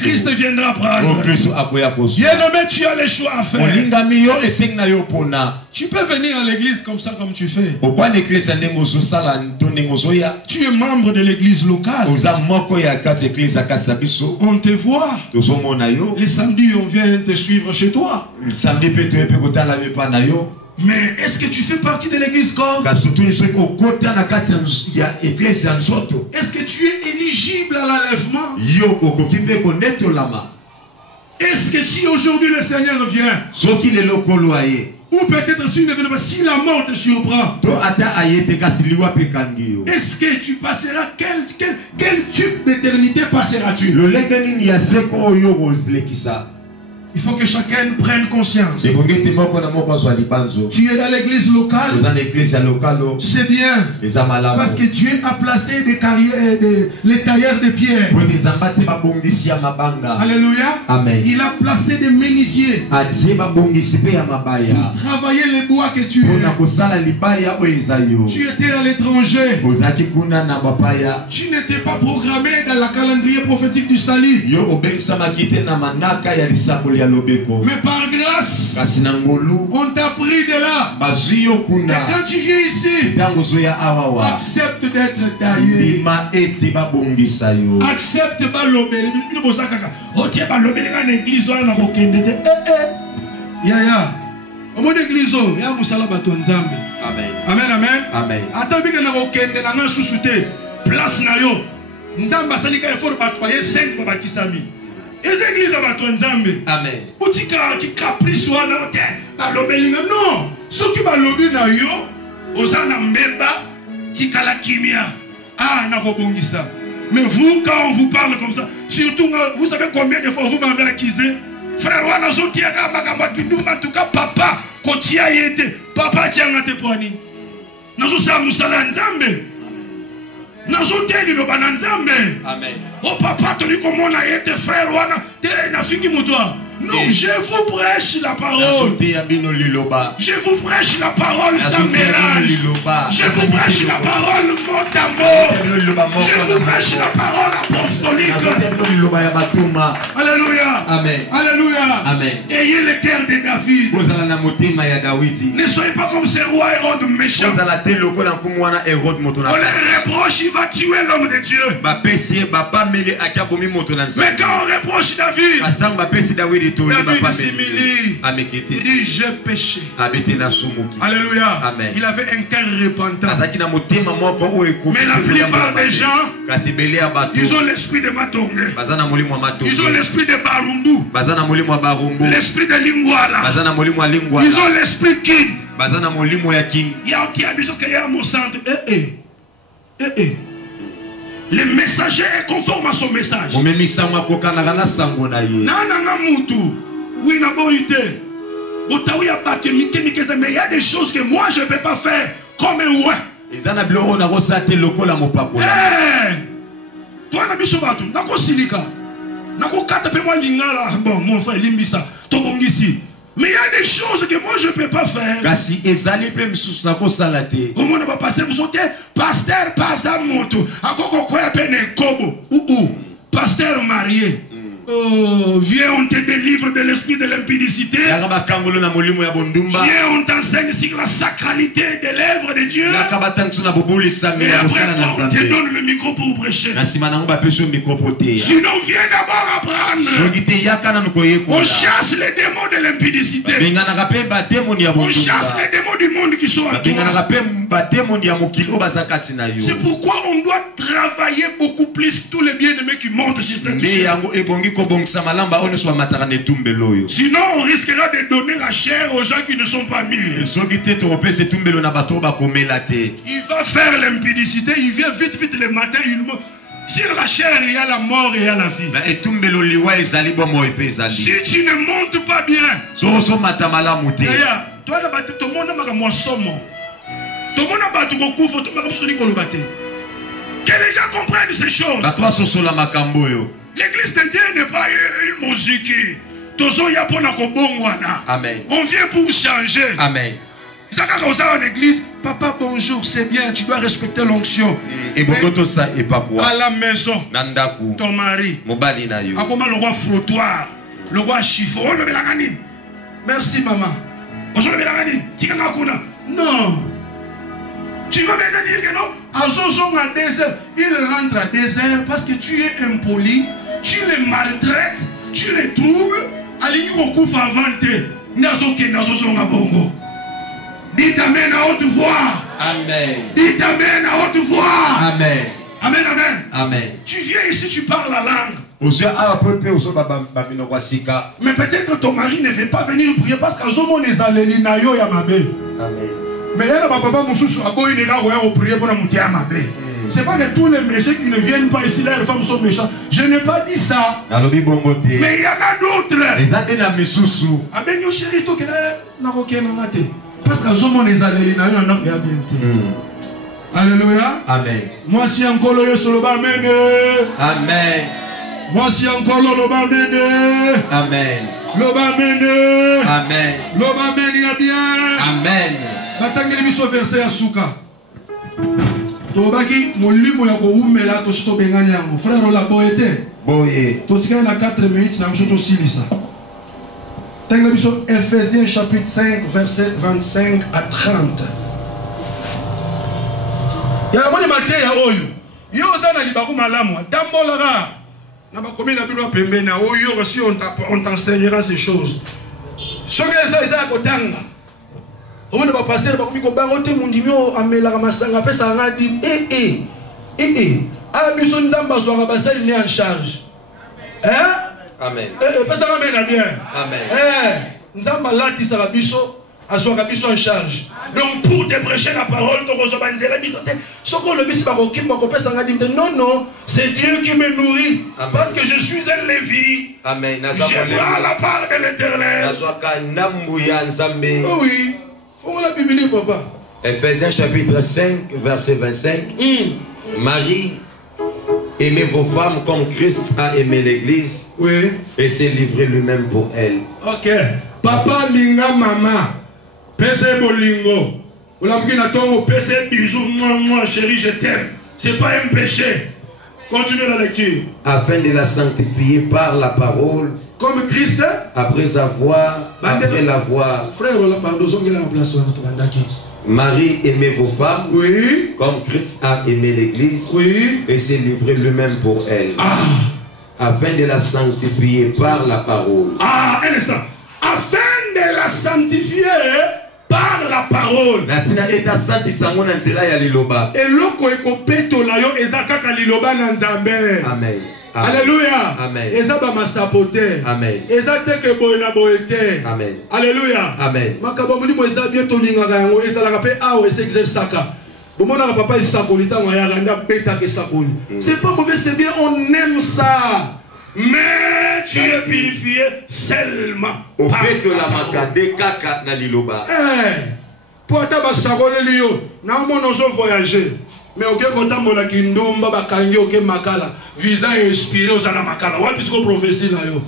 Christ viendra prendre. Bien-aimé, tu as le choix à faire. Tu peux venir à l'église comme ça, comme tu fais. Tu es membre de l'église locale. On te voit. Les samedis, on vient te suivre chez toi. Mais est-ce que tu fais partie de l'église corps? Est-ce que tu es éligible à l'enlèvement? Est-ce que si aujourd'hui le Seigneur vient, ou peut-être si la mort te surprend, est-ce que tu passeras, quel type d'éternité passeras-tu? Il faut que chacun prenne conscience. Tu es dans l'église locale. C'est bien. Parce que Dieu a placé des carrières, les tailleurs de pierre. Alléluia. Amen. Il a placé des menuisiers pour travailler les bois que tu es. Tu étais à l'étranger. Tu n'étais pas programmé dans la calendrier prophétique du salut. Mais par grâce, on t'a pris de là. Et quand tu viens ici, accepte d'être taillé. Accepte Amen, amen. Amen. Place na yo. Nzamba salika effort batwaye 5 babakisami. Les églises à Nzambe. Amen. Utika qui caprice wana te. Balobelinga non. Ceux qui balobi na yo, ozana mbeba, tikala kimia. Ah na kobongisa. Mais vous quand on vous parle comme ça, surtout vous savez combien de fois vous m'avez accusé? Frère wana zotiaka makamba kinduma en tout cas papa kotia yete. Papa tianga te poani. Nazo sa musala Nzambe. Amen. Oh papa, tu dis comment on a été frère, non, je vous prêche la parole. Je vous prêche la parole sans mélange. Je vous prêche la parole mot à mot. Je vous prêche la parole apostolique. Alléluia. Amen. Alléluia. Amen. Ayez le cœur de David. Ne soyez pas comme ce roi Hérode méchant. On le reproche, il va tuer l'homme de Dieu. Mais quand on reproche David, David s'humilie. Il dit j'ai péché. Alléluia. Amen. Il avait un cœur repentant. Mais la plupart des gens, ils ont l'esprit de Matongé. Ils ont l'esprit de Barumbu. L'esprit de Lingwala. Ils ont l'esprit King. Il y a des choses qu'il y a à mon centre. Le messager est conforme à son message. Oui, mais il y a des choses que moi je ne peux pas faire comme un ouais. Toi, mais il y a des choses que moi je ne peux pas faire. Comment on va passer pasteur, pasteur marié. Oh, viens, on te délivre de l'esprit de l'impudicité. Viens, on t'enseigne sur la sacralité des lèvres de Dieu. Et après, on te donne le micro pour prêcher. Sinon, viens d'abord apprendre. On chasse les démons de l'impudicité. On chasse les démons du monde qui sont à toi. C'est pourquoi on doit travailler beaucoup plus tous les bien-aimés qui montent sur cette chaîne. Sinon, on risquera de donner la chair aux gens qui ne sont pas mûrs. Il va faire l'impudicité, il vient vite le matin, sur la chair, il y a la mort et il y a la vie. Si tu ne montes pas bien, toi, tout le monde a que les gens comprennent ces choses. L'église de Dieu n'est pas une musique. Amen. On vient pour changer. Amen. En église, papa bonjour, c'est bien, tu dois respecter l'onction. À la maison, ton mari, le roi frottoir, le roi chiffon. Merci maman. Non. Tu vas maintenant dire que non. Il rentre à 2 heures parce que tu es impoli, tu les maltraites, tu les troubles. Dites amen à haute voix. Amen. Dites amen à haute voix. Amen. Amen, amen. Amen. Tu viens ici, tu parles la langue. Mais peut-être que ton mari ne veut pas venir prier parce qu'à Zomo les allélis nayo ya mabe. Amen. Mais il y a papa Moussou à Boy les gars au prier pour la monter à mabe. C'est pas que tous les méchants qui ne viennent pas ici là, les femmes sont méchantes. Je n'ai pas dit ça. Mais il y en a d'autres. Amen yo chéri to que là na kokena ngate. Parce qu'à Zomo les allélis nayo na bien bien. Alléluia. Amen. Moi si encore le solo amen. Amen. Moi si encore le amen. Amen. Amen. Amen. Amen ya bien. Amen. Batangeli biso verset ya suka. Tobaki molimo ya ko umela to sto bengani yango. Frère la boete. Boye. To tika na 4 minutes na mshoto silisa. Tangeli biso Ephésiens chapitre 5 verset 25 à 30. Ya moni mateya oyo. Yo zana libaku malamu. Dambolaka. Na bakomi na bino pembe na oyo si on t'enseignera ces choses. Soki ça eza kotanga. On va passer le bakomi ko bangote mundimio amela masanga pesa ngadi ah biso nzamba zo ngabasali ni en charge. Amen. Pesa ngamena bien. Amen. Nzamba lati sa biso aswa biso en charge. Donc pour te prêcher la parole, non, c'est Dieu qui me nourrit. Amen. Parce que je suis un Lévi. Amen. Je prends la part de l'Éternel. Oh oui. Faut la Bible, papa. Ephésiens chapitre 5, verset 25. Marie, aimez vos femmes comme Christ a aimé l'Église. Oui. Et s'est livré lui-même pour elle. Ok. Papa, linga, maman. Pese bolingo. Vous l'avez dit, pese bisous, moi chérie, je t'aime. C'est pas un péché. Continuez la lecture. Afin de la sanctifier par la parole. Comme Christ. Après l'avoir. Frère, pardon, Marie, aimez vos femmes. Oui. Comme Christ a aimé l'Église. Oui. Et s'est livré lui-même pour elle. Afin de la sanctifier par la parole. Un instant. Afin de la sanctifier par la parole. Et loko ekopeto na yo ezakaka liloba na Nzambe. Amen. Alléluia. Amen. Ezaba masapote. Amen. Ezateke boy na boyete. Amen. Alléluia. Amen. Makabo muni mo eza bientôt lingaka yango ezalaka pe awo exerçaka. Bomona papa isakolita ngaya randa beta ke sakoli. C'est pas mauvais, c'est bien, on aime ça. Mais tu es purifié seulement. Au fait que la makade kaka na liloba. Pour ta basagole liyo, na mono zo voyager. Mais aucun content mon kindumba bakangi aucun makala. Visa inspiré aux ana makala. Wa bisko prophétie na yo.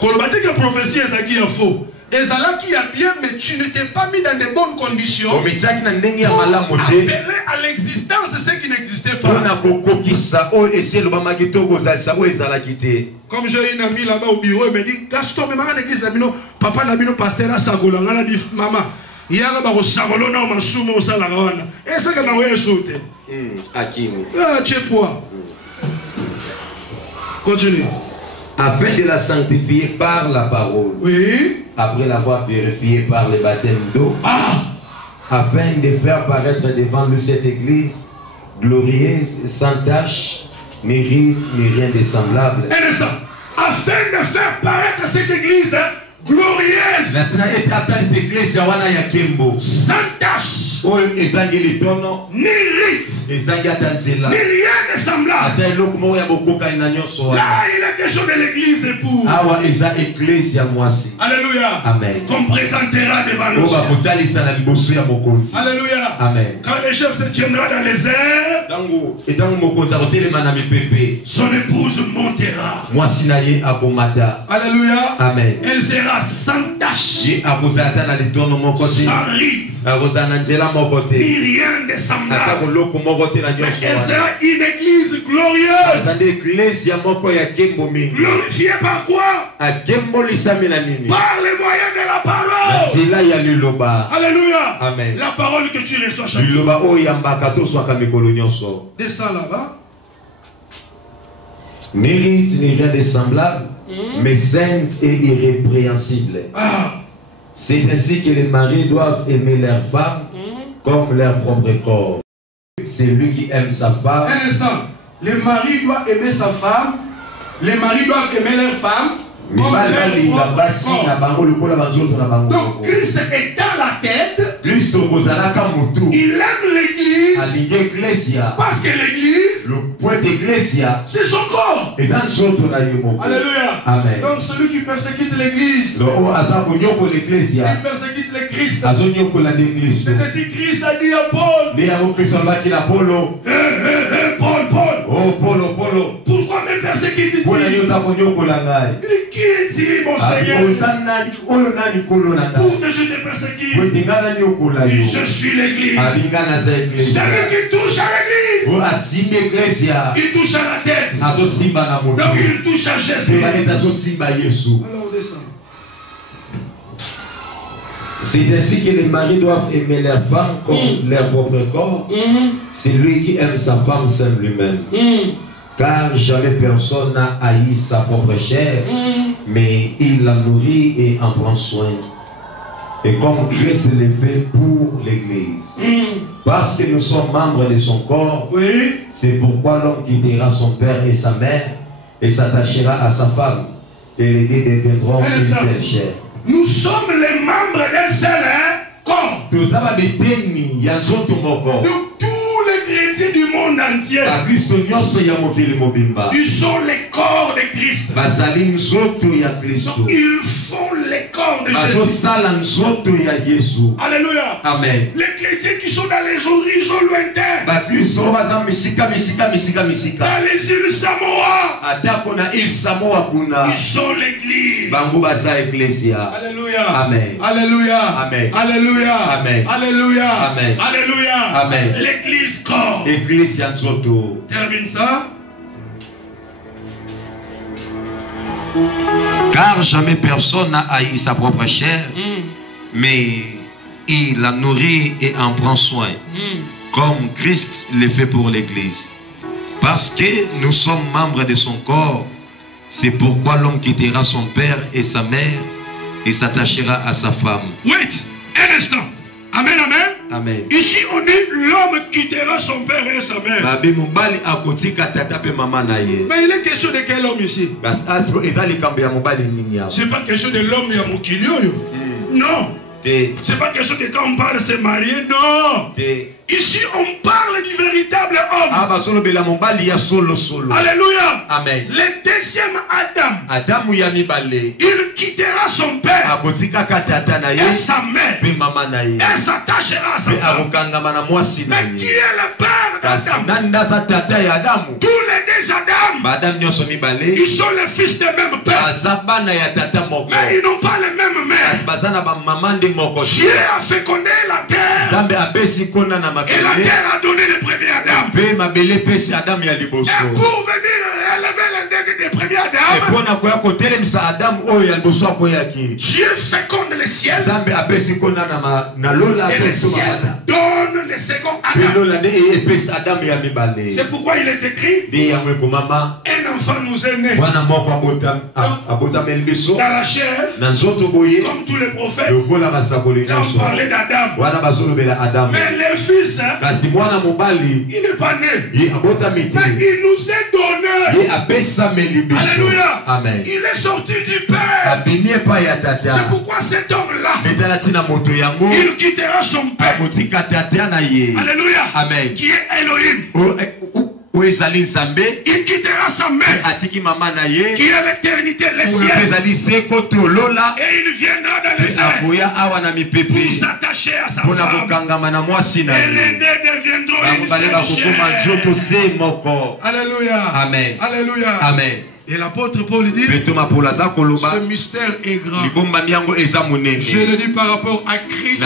Kolbate que prophétie ezaki ya faux. Ezalaki a bien, mais tu ne t'es pas mis dans de bonnes conditions pour appeler à l'existence ce qui n'existait pas. Comme j'ai une amie là-bas au bureau, elle me dit, Gaston, mais ma l'église, papa Nabino, pasteur, Sagola, on a dit, maman, il y a un Sagolo, non, ma soumo, au Salarawana. Et c'est que nous avons sauté. Ah, tu es quoi? Continue. Afin de la sanctifier par la parole. Oui. Après l'avoir purifiée par le baptême d'eau. Ah. Afin de faire paraître devant lui cette église glorieuse, sans tache, ni rite, ni rien de semblable. Un instant. Afin de faire paraître cette église glorieuse, sans tache, ni rite, ni rien de semblable. Là, il est question de l'église pour. Alléluia. Amen. Qu'on présentera devant le ciel. Alléluia. Amen. Quand le chef se tiendra dans les airs, son épouse montera. Alléluia. Amen. Elle sera sans tache, sans rite, ni rien de semblable. Elle sera une église glorieuse. Glorifiée par quoi? Par les moyens de la parole. Alléluia. Amen. La parole que tu reçois chaque jour. Descends là-bas. Ni rite, ni rien de semblable, mais sainte et irrépréhensible. Ah. C'est ainsi que les maris doivent aimer leur femme comme leur propre corps. C'est lui qui aime sa femme. Un instant. Les maris doivent aimer sa femme. Les maris doivent aimer leur femme. Donc Christ est dans la tête. Il aime l'église. Parce que l'église, c'est son corps. Alléluia. Amen. Donc celui qui persécute l'église, il persécute le Christ. C'est ainsi que Christ a dit à Paul. Paul. Pourquoi me persécutes-tu? Il dit, qui es-tu, mon Seigneur? Pour que je te persécute. Il dit, je suis l'église. Celui qui touche à l'église, il touche à la tête. Donc il touche à Jésus. Alors on descend. C'est ainsi que les maris doivent aimer leur femme comme leur propre corps. C'est lui qui aime sa femme s'aime lui-même. Car jamais personne n'a haï sa propre chair, mais il la nourrit et en prend soin. Et comme Christ le fait pour l'Église. Parce que nous sommes membres de son corps, c'est pourquoi l'homme quittera son père et sa mère et s'attachera à sa femme. Et les deux deviendront une seule chair. Nous sommes les membres d'un seul corps. Donc tous les chrétiens du monde entier, ils sont les corps de Christ. Donc ils font les corps de Jésus. Alléluia. Amen. Les chrétiens qui sont dans les horizons lointains, dans les îles Samoa, ils sont l'église. Alléluia. Amen. Alléluia. Amen. Alléluia. Amen. Alléluia. Amen. Alléluia. Amen. L'église corps. Église Yanzoto. Termine ça. Car jamais personne n'a haï sa propre chair, mais il la nourrit et en prend soin, comme Christ le fait pour l'Église. Parce que nous sommes membres de son corps, c'est pourquoi l'homme quittera son père et sa mère et s'attachera à sa femme. Wait, un instant. Amen, amen. Amen. Ici on dit l'homme quittera son père et sa mère. Mais il est question de quel homme ici? C'est pas question de l'homme Yamoukilio. Non. C'est pas question de quand on parle de se marier. Non. Ici on parle du véritable homme. Alléluia. Amen. Le deuxième Adam, il quittera son père et sa mère et s'attachera à sa femme. Mais qui est le père d'Adam? Tous les deux Adam Ils sont les fils des mêmes pères. Mais ils n'ont pas les mêmes mères. Dieu a fécondé la terre. Et la terre a donné le premier Adam. Et pour venir élever les des premiers Adam, Dieu féconde les ciels. Et les ciels donnent les seconds Adam. C'est pourquoi il est écrit, un enfant nous est né dans la chair, comme tous les prophètes. Là on parlait d'Adam. Mais le fils, il n'est pas né, mais il nous est donné. Alléluia. Amen. Il est sorti du Père. C'est pourquoi cet homme-là, il quittera son Père. Alléluia. Amen. Qui est Elohim. Il quittera sa mère, qui est l'éternité, les cieux. Et il viendra dans les airs pour s'attacher à sa femme. Et les deux deviendront une seule chair. Alléluia. Amen. Alléluia. Amen. Et l'apôtre Paul dit, ce mystère est grand. Je le dis par rapport à Christ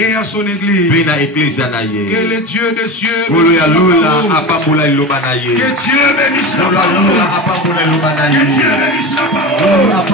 et à son église. Que le Dieu des cieux bénisse la parole. Que Dieu bénisse la parole. Que Dieu bénisse la parole.